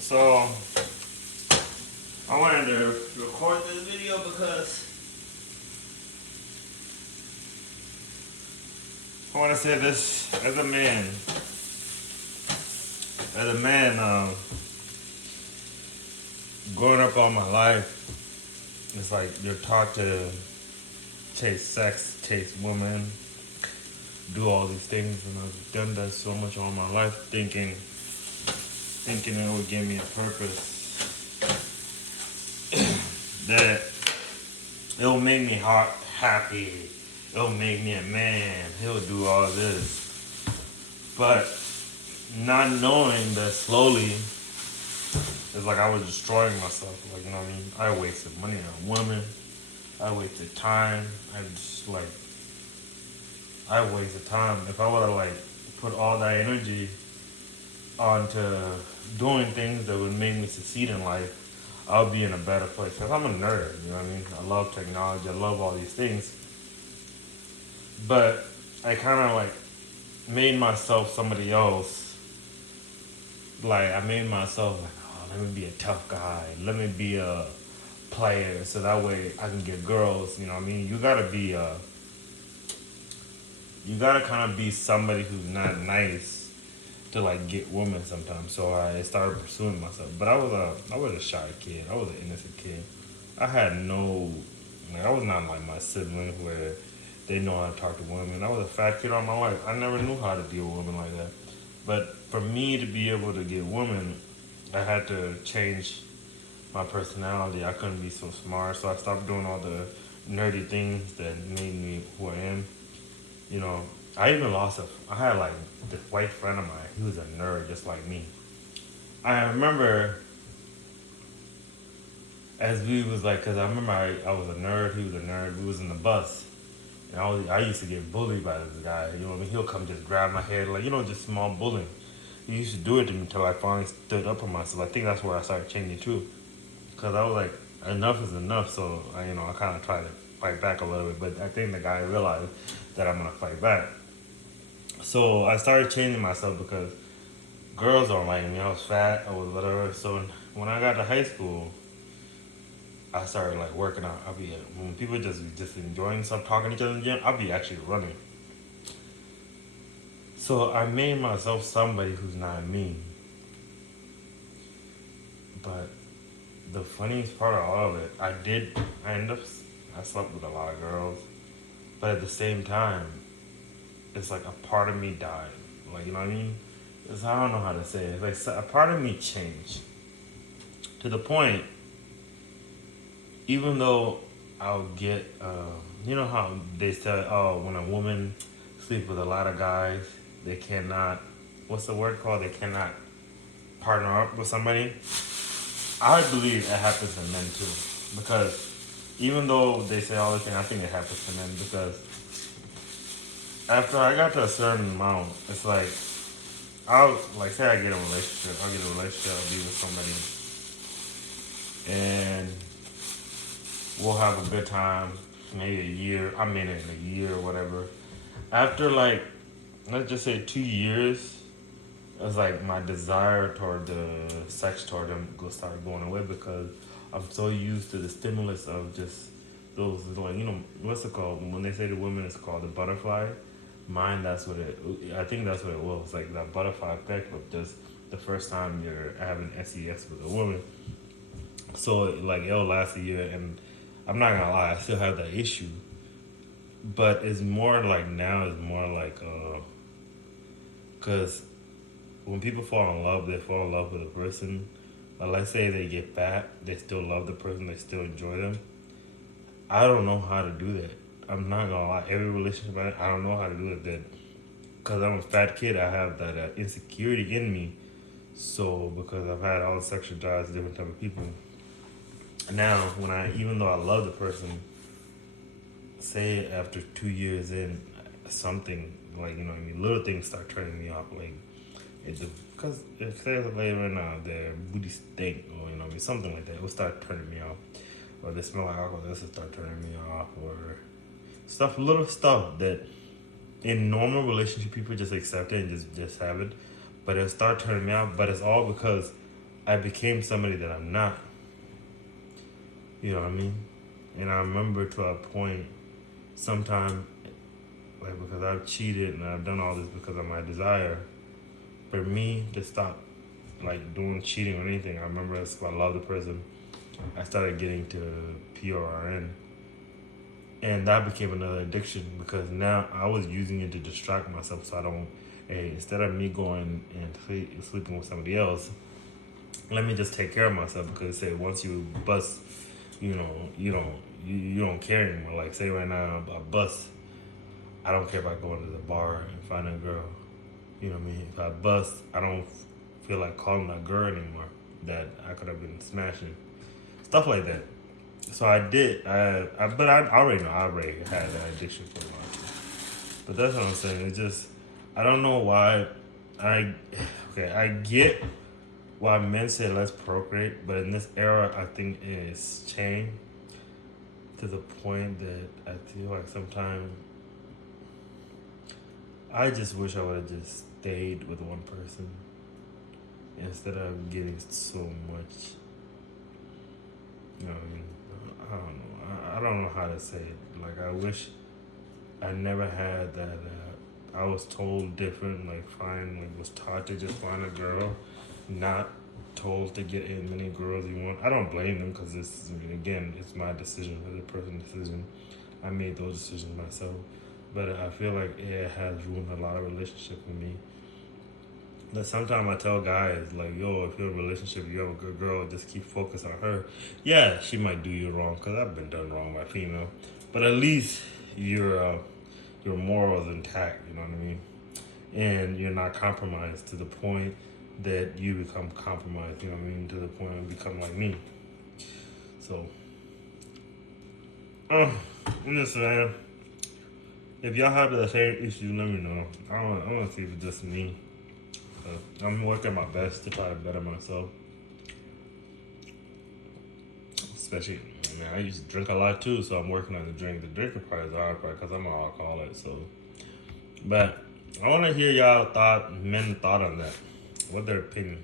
So I wanted to record this video because I want to say this as a man. As a man, growing up all my life, it's like you're taught to chase sex, chase women, do all these things, and I've done that so much all my life, thinking it would give me a purpose that it'll make me happy. It'll make me a man. He'll do all this. But not knowing that slowly, it's like I was destroying myself. Like, you know what I mean? I wasted money on women. I wasted time. I wasted time. If I would have put all that energy onto doing things that would make me succeed in life, I'll be in a better place. Because I'm a nerd, you know what I mean? I love technology. I love all these things. But I kind of made myself somebody else. I made myself oh, let me be a tough guy. Let me be a player so that way I can get girls. You know what I mean? You gotta kind of be somebody who's not nice to get women sometimes. So I started pursuing myself. But I was a shy kid. I was an innocent kid. I had no, I was not like my siblings where they know how to talk to women. I was a fat kid all my life. I never knew how to deal with women like that. But for me to be able to get women, I had to change my personality. I couldn't be so smart, so I stopped doing all the nerdy things that made me who I am. You know, I even I had this white friend of mine. He was a nerd just like me. I remember as we was cause I remember I was a nerd, he was a nerd. We was in the bus. And I used to get bullied by this guy. You know what I mean? He'll come just grab my head, just small bullying. He used to do it to me until I finally stood up for myself. I think that's where I started changing too. Because I was like, enough is enough. So, I kind of tried to fight back a little bit. But I think the guy realized that I'm going to fight back. So I started changing myself because girls don't like me. I was fat, I was whatever. So when I got to high school, I started working out. When people just enjoying stuff, talking to each other in the gym, I'll be actually running. So I made myself somebody who's not me. But the funniest part of all of it, I slept with a lot of girls, but at the same time, it's like a part of me died. You know what I mean? I don't know how to say it. It's a part of me changed to the point. Even though I'll get, you know how they say, oh, when a woman sleeps with a lot of guys, they cannot, what's the word called? They cannot partner up with somebody. I believe it happens to men too. Because even though they say all the time, I think it happens to men because after I got to a certain amount, it's say I get a relationship, I'll be with somebody. And we'll have a good time, maybe a year. I'm in it in a year or whatever. After let's just say 2 years, it's my desire toward the sex toward them will start going away because I'm so used to the stimulus of just those what's it called when they say to women it's called the butterfly. Mine, I think that's what it was, that butterfly effect of just the first time you're having sex with a woman. So it'll last a year, and I'm not gonna lie, I still have that issue. But it's more now, it's more because when people fall in love, they fall in love with a person. But let's say they get fat, they still love the person, they still enjoy them. I don't know how to do that. I'm not gonna lie, every relationship I don't know how to do it. That because I'm a fat kid, I have that insecurity in me. So because I've had all the sexual drives, different type of people. Now, even though I love the person, say after 2 years in, something little things start turning me off, because if they later now their booty stink or something like that, it will start turning me off, or they smell like alcohol, this will start turning me off, or little stuff that in normal relationship people just accept it and just have it, but it'll start turning me off. But it's all because I became somebody that I'm not. You know what I mean? And I remember to a point, sometime, like because I've cheated and I've done all this because of my desire. For me to stop, like doing cheating or anything, I remember I love the person. I started getting to PRN, and that became another addiction because now I was using it to distract myself, so I don't. Hey, instead of me going and sleeping with somebody else, let me just take care of myself because say once you bust, you don't care anymore. Like say right now I bust, I don't care about going to the bar and finding a girl. You know what I mean? If I bust, I don't feel like calling that girl anymore that I could have been smashing. Stuff like that. So I did. But I already know. I already had that addiction for a while. But that's what I'm saying. It's just I don't know why. I okay. I get why men say let's procreate, but in this era, I think it's changed to the point that I feel like sometimes I just wish I would have just stayed with one person instead of getting so much. You know what I mean? I don't know. I don't know how to say it. Like I wish I never had that. I was told different. Like was taught to just find a girl, not told to get as many girls you want. I don't blame them because again, it's my decision, it's a personal decision. I made those decisions myself, but I feel like it has ruined a lot of relationships with me. But sometimes I tell guys like, yo, if you're in a relationship, you have a good girl, just keep focus on her. Yeah, she might do you wrong because I've been done wrong by female, but at least your morals intact. You know what I mean? And you're not compromised to the point that you become compromised. You know what I mean? To the point of become like me. So, I'm just saying, if y'all have the same issue, let me know. I want to see if it's just me. I'm working my best to try to better myself. Especially, I used to drink a lot too, so I'm working on the drink. The drinking part is hard part because I'm an alcoholic. So, but I want to hear y'all men thought on that. What their opinion?